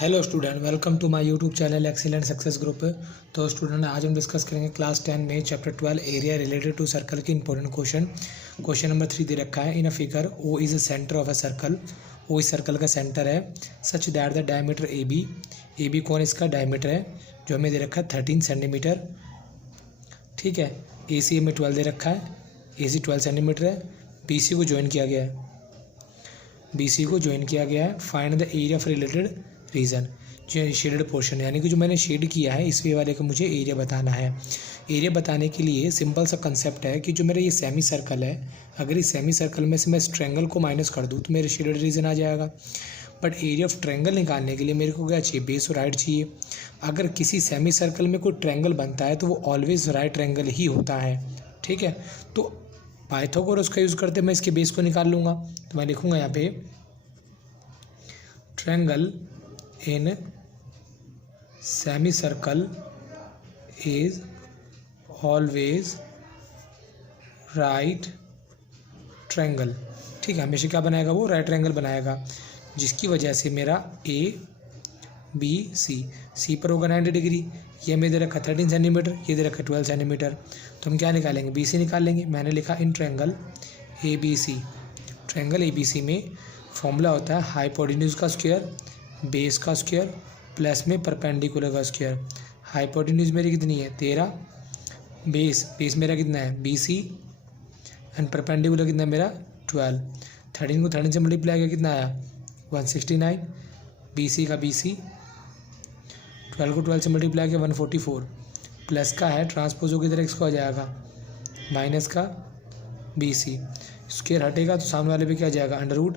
Hello student, welcome to my YouTube channel excellent success group. तो student आज हम discuss करेंगे क्लास 10 में chapter 12 area related to circle की इंपॉर्टेंट क्वेश्चन नंबर 3 दे रखा है। In a figure O is a centre of a circle. O इस सर्कल का सेंटर है। Such that the diameter A B कौन इसका डायमीटर है, जो हमें दे रखा है 13 सेंटीमीटर। ठीक है, ए सी हमें 12 दे रखा है, ए सी 12 सेंटीमीटर है। बी सी को ज्वाइन किया गया है। Find the area of related region, जो शेडेड पोर्शन यानी कि जो मैंने शेड किया है इस वे वाले का मुझे एरिया बताना है। एरिया बताने के लिए सिंपल सा कंसेप्ट है कि जो मेरा ये सेमी सर्कल है, अगर इस सेमी सर्कल में से मैं इस ट्रायंगल को माइनस कर दूँ तो मेरे शेडेड रीजन आ जाएगा। बट एरिया ऑफ ट्रायंगल निकालने के लिए मेरे को क्या चाहिए, बेस और हाइट चाहिए। अगर किसी सेमी सर्कल में कोई ट्रायंगल बनता है तो वो ऑलवेज राइट ट्रायंगल ही होता है। ठीक है, तो पाइथागोरस का यूज़ करते मैं इसके बेस को निकाल लूँगा। तो मैं लिखूँगा यहाँ पे triangle in semicircle is always right triangle। ठीक है, हमेशा क्या बनाएगा, वो राइट ट्रायंगल बनाएगा, जिसकी वजह से मेरा ए बी सी पर होगा 90 डिग्री। ये मैं दे रखा 13 सेंटीमीटर, ये दे रखा 12 सेंटीमीटर। तो हम क्या निकालेंगे, बी सी निकाल लेंगे। मैंने लिखा in triangle A B C. Triangle A B C में फॉर्मूला होता है हाइपोटेन्यूज का स्क्वायर, बेस का स्क्वायर प्लस में परपेंडिकुलर का स्क्वायर। हाइपोटेन्यूज मेरी कितनी है 13, बेस मेरा कितना है BC एंड परपेंडिकुलर कितना है मेरा 12। 13 को 13 से मल्टीप्लाई किया कितना आया 169। BC का BC, 12 को 12 से मल्टीप्लाई किया 144। प्लस का है ट्रांसपोज की तरह इसका हो जाएगा माइनस का BC। स्क्वायर हटेगा तो सामने वाले पे क्या आ जाएगा अंडर रूट।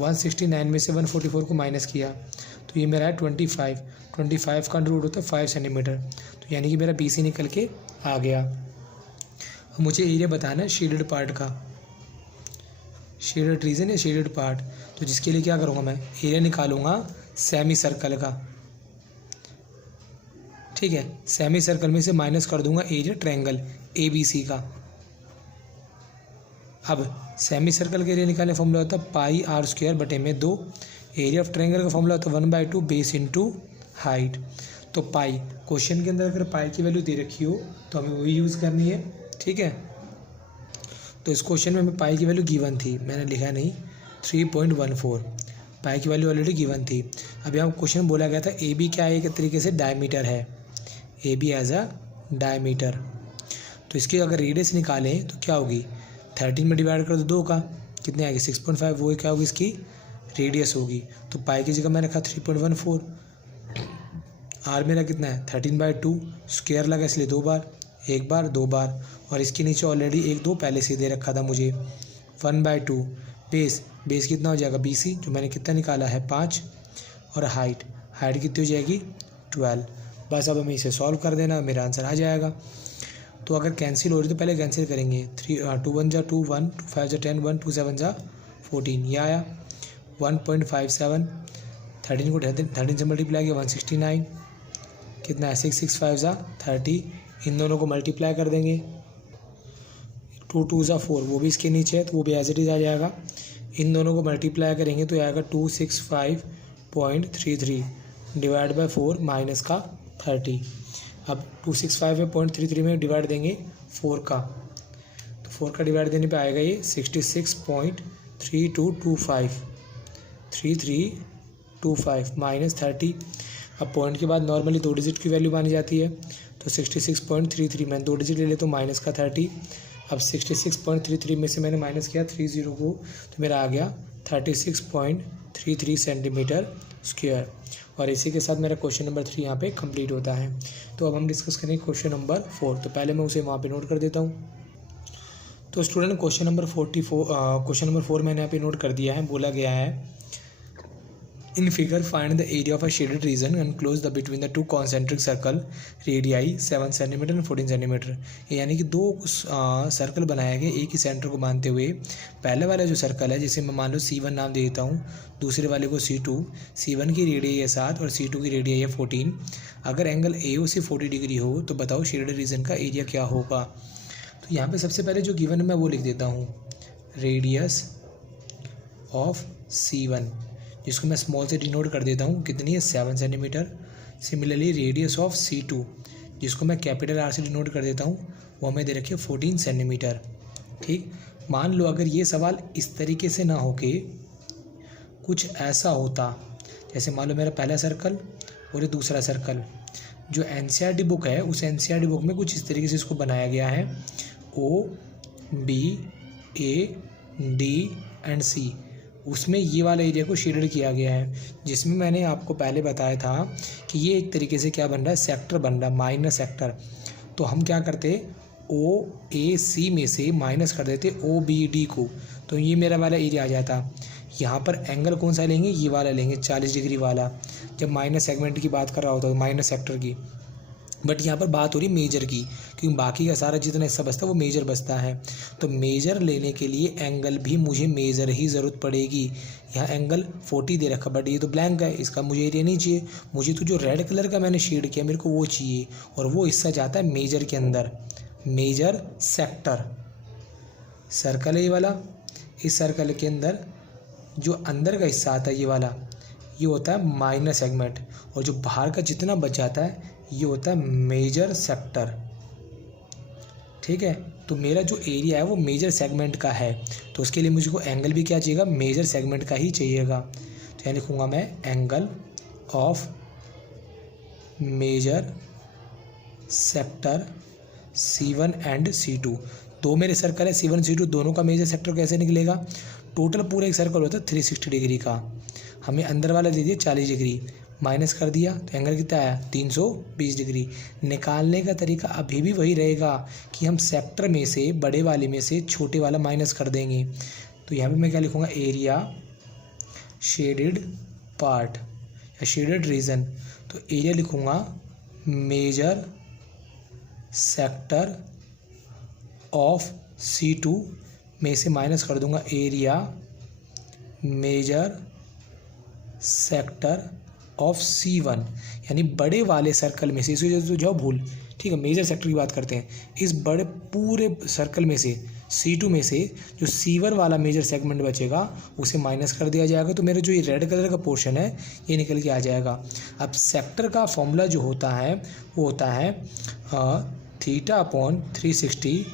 169 में से 144 को माइनस किया तो ये मेरा है 25 का अंडर रूट होता है 5 सेंटीमीटर। तो यानी कि मेरा BC निकल के आ गया। अब मुझे एरिया बताना है शेडेड पार्ट का, शेडेड रीजन या शेडेड पार्ट। तो जिसके लिए क्या करूँगा, मैं एरिया निकालूंगा सेमी सर्कल का। ठीक है, सेमी सर्कल में से माइनस कर दूंगा एरिया ट्रायंगल ABC का। अब सेमी सर्कल के एरिया निकालने फॉर्मूला होता है पाई आर स्क्वायर बटे में 2। एरिया ऑफ ट्रायंगल का फॉर्मूला होता है 1/2 बेस इंटू हाइट। तो पाई, क्वेश्चन के अंदर अगर पाई की वैल्यू दे रखी हो तो हमें वही यूज़ करनी है। ठीक है, तो इस क्वेश्चन में हमें पाई की वैल्यू गिवन थी, मैंने लिखा नहीं 3.14। पाई की वैल्यू ऑलरेडी गिवन थी। अब यहाँ क्वेश्चन बोला गया था ए बी क्या है, एक तरीके से डायमीटर है, A B as a diameter. तो इसकी अगर रेडियस निकालें तो क्या होगी, 13 में डिवाइड कर दो 2 का कितने आएगी 6.5, वो क्या होगी इसकी रेडियस होगी। तो पाई की जगह मैंने रखा 3.14। आर मेरा कितना है 13/2, स्क्वायर लगा इसलिए 2 बार, 1 बार 2 बार, और इसके नीचे ऑलरेडी 1 2 पहले से दे रखा था मुझे 1/2। बेस कितना हो जाएगा BC, जो मैंने कितना निकाला है 5, और हाइट कितनी हो जाएगी 12। बस अब हमें इसे सॉल्व कर देना, मेरा आंसर आ जाएगा। तो अगर कैंसिल हो रही तो पहले कैंसिल करेंगे। 2 1 जा 2 1, 2 5 जा 10 1, 2 7 जा 14, ये आया 1.57। 13 को 13 से मल्टीप्लाई किया 169, कितना है 6 6 5 जा 30। इन दोनों को मल्टीप्लाई कर देंगे, 2 2 जा 4, वो भी इसके नीचे है तो वो भी एज इट इज आ जाएगा। इन दोनों को मल्टीप्लाई करेंगे तो आएगा 265.33 डिवाइड बाय 4 माइनस का 30। अब 265.33 में डिवाइड देंगे 4 का, तो 4 का डिवाइड देने पे आएगा ये 66.3325 माइनस 30। अब पॉइंट के बाद नॉर्मली 2 डिजिट की वैल्यू मानी जाती है, तो 66.33 मैंने 2 डिजिट ले लेता हूँ माइनस का 30। अब 66.33 में से मैंने माइनस किया 30 को, तो मेरा आ गया 36.33 सेंटीमीटर स्क्वायर। और इसी के साथ मेरा क्वेश्चन नंबर 3 यहाँ पे कंप्लीट होता है। तो अब हम डिस्कस करेंगे क्वेश्चन नंबर 4। तो पहले मैं उसे वहाँ पे नोट कर देता हूँ। तो स्टूडेंट क्वेश्चन नंबर 4 मैंने यहाँ पे नोट कर दिया है। बोला गया है in figure find the area of a shaded region enclose the between the 2 concentric circle radii 7 centimetre and 14 centimetre. यानी कि 2 सर्कल बनाए गए एक ही सेंटर को मानते हुए। पहले वाला जो सर्कल है जिसे मैं मान लो C1 नाम दे देता हूँ, दूसरे वाले को C2। C1 की रेडियाई है 7 और C2 की रेडियाई है 14। अगर एंगल AOC 40 डिग्री हो तो बताओ शेडेड रीजन का एरिया क्या होगा। तो यहाँ पे सबसे पहले जो गिवन है मैं वो लिख देता हूँ, रेडियस ऑफ C1 जिसको मैं स्मॉल से डिनोट कर देता हूँ, कितनी है 7 centimetre. Similarly radius of C2 जिसको मैं कैपिटल R से डिनोट कर देता हूँ, वो हमें दे रखी है 14 सेंटीमीटर। ठीक, मान लो अगर ये सवाल इस तरीके से ना हो के कुछ ऐसा होता, जैसे मान लो मेरा पहला सर्कल और ये दूसरा सर्कल, जो NCERT बुक है उस NCERT बुक में कुछ इस तरीके से इसको बनाया गया है, O B A D and C, उसमें ये वाला एरिया को शेडेड किया गया है, जिसमें मैंने आपको पहले बताया था कि ये एक तरीके से क्या बन रहा है, सेक्टर बन रहा है, माइनर सेक्टर। तो हम क्या करते, OAC में से माइनस कर देते OBD को, तो ये मेरा वाला एरिया आ जाता। यहाँ पर एंगल कौन सा लेंगे, ये वाला लेंगे 40 डिग्री वाला, जब माइनर सेगमेंट की बात कर रहा होता है, माइनर सेक्टर की। बट यहाँ पर बात हो रही मेजर की, क्योंकि बाकी का सारा जितना हिस्सा बचता है वो मेजर बचता है। तो मेजर लेने के लिए एंगल भी मुझे मेजर ही ज़रूरत पड़ेगी। यहाँ एंगल 40 दे रखा, बट ये तो ब्लैंक है, इसका मुझे एरिया नहीं चाहिए। मुझे तो जो रेड कलर का मैंने शेड किया मेरे को वो चाहिए, और वो हिस्सा जाता है मेजर के अंदर, मेजर सेक्टर। सर्कल है ये वाला, इस सर्कल के अंदर जो अंदर का हिस्सा आता है ये वाला, ये होता है माइनर सेगमेंट, और जो बाहर का जितना बच जाता है ये होता है मेजर सेक्टर। ठीक है, तो मेरा जो एरिया है वो मेजर सेगमेंट का है, तो उसके लिए मुझको एंगल भी क्या चाहिएगा, मेजर सेगमेंट का ही चाहिएगा। तो यहाँ लिखूँगा मैं angle of major sector C1 and C2। दो मेरे सर्कल है C1 C2, दोनों का मेजर सेक्टर कैसे निकलेगा, टोटल पूरा एक सर्कल होता है 360 डिग्री का, हमें अंदर वाला दे दिया 40 डिग्री, माइनस कर दिया तो एंगल कितना आया 320 डिग्री। निकालने का तरीका अभी भी वही रहेगा कि हम सेक्टर में से, बड़े वाले में से छोटे वाला माइनस कर देंगे। तो यहाँ पे मैं क्या लिखूँगा, एरिया शेडेड पार्ट या शेडेड रीजन, तो एरिया लिखूँगा मेजर सेक्टर ऑफ C2 में से माइनस कर दूंगा area major sector of C1, यानी बड़े वाले सर्कल में से, इसे तो जाओ भूल, ठीक है, मेजर सेक्टर की बात करते हैं। इस बड़े पूरे सर्कल में से C2 में से जो C1 वाला मेजर सेगमेंट बचेगा उसे माइनस कर दिया जाएगा, तो मेरा जो ये रेड कलर का पोर्शन है ये निकल के आ जाएगा। अब सेक्टर का फॉर्मूला जो होता है वो होता है θ/360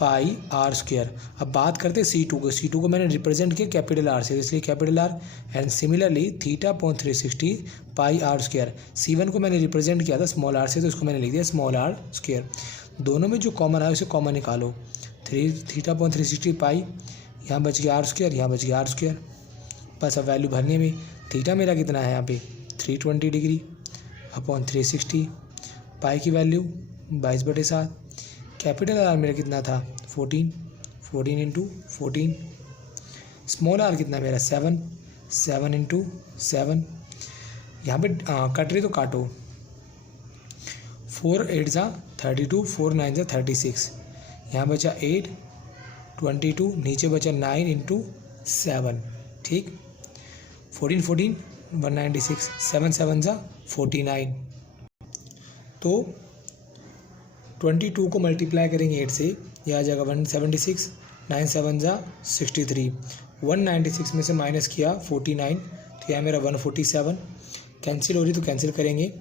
पाई R स्क्वायर। अब बात करते हैं C2 को, C2 को मैंने रिप्रेजेंट किया कैपिटल R से, इसलिए capital R, and similarly θ/360 pi R square. C1 को मैंने रिप्रेजेंट किया था स्मॉल r से, तो इसको मैंने लिख दिया स्मॉल r स्क्वायर। दोनों में जो कॉमन है उसे कॉमन निकालो, θ/360 पाई, यहाँ बच गया R स्क्वायर, यहाँ बच गया R स्क्वायर। बस अब वैल्यू भरने में, थीटा मेरा कितना है यहाँ पे 320 डिग्री अपॉन 360, पाई की वैल्यू 22/7, कैपिटल R मेरा कितना था 14 इंटू 14, स्मॉल r कितना मेरा 7 इंटू 7। यहाँ पे कट रही तो काटो, 4 8 ज़ा 32, 4 9 ज़ा 36, यहाँ बचा 8 22, नीचे बचा 9 इंटू 7, ठीक, 14 196, 7 7 ज़ा 49। तो 22 को मल्टीप्लाई करेंगे 8 से, यह आ जाएगा 176, 9 7 ज़ा 63, 196 में से माइनस किया 49, तो यह मेरा 147, कैंसिल हो रही तो कैंसिल करेंगे,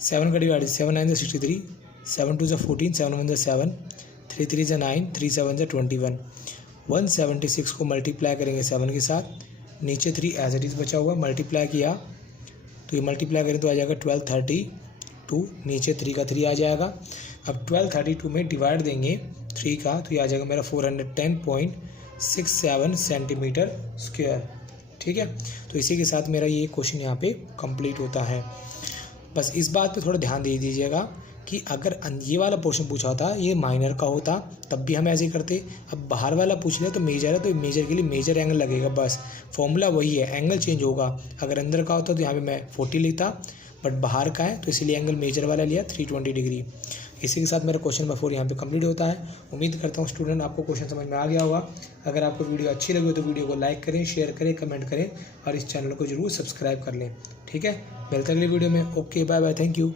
7 का डिवाइड 7 9 ज़ा 63, 7 2 ज़ा 14, 7 1 ज़ा 7, 3 3 ज़ा 9, 3 7 ज़ा 21, 176 को मल्टीप्लाई करेंगे 7 के साथ, नीचे 3 एज इट इज़ बचा हुआ, मल्टीप्लाई किया तो ये मल्टीप्लाई करें तो आ जाएगा 1232, नीचे 3 का 3 आ जाएगा। अब 1232 में डिवाइड देंगे 3 का, तो ये आ जाएगा मेरा 410.67 सेंटीमीटर स्क्वायर, ठीक है। तो इसी के साथ मेरा ये क्वेश्चन यहाँ पे कंप्लीट होता है। बस इस बात पे थोड़ा ध्यान दे दीजिएगा कि अगर ये वाला पोर्शन पूछा होता, ये माइनर का होता, तब भी हम ऐसे ही करते। अब बाहर वाला पूछ लिया तो मेजर है, तो मेजर के लिए मेजर एंगल लगेगा, बस फॉर्मूला वही है, एंगल चेंज होगा। अगर अंदर का होता तो यहाँ पे मैं 40 लिखता, बट बाहर का है तो इसलिए एंगल मेजर वाला लिया 320 डिग्री। इसी के साथ मेरा क्वेश्चन नंबर 4 यहाँ पे कंप्लीट होता है। उम्मीद करता हूँ स्टूडेंट आपको क्वेश्चन समझ में आ गया होगा। अगर आपको वीडियो अच्छी लगी हो तो वीडियो को लाइक करें, शेयर करें, कमेंट करें और इस चैनल को जरूर सब्सक्राइब कर लें, ठीक है। मिलते हैं अगली वीडियो में। Okay, bye bye, thank you.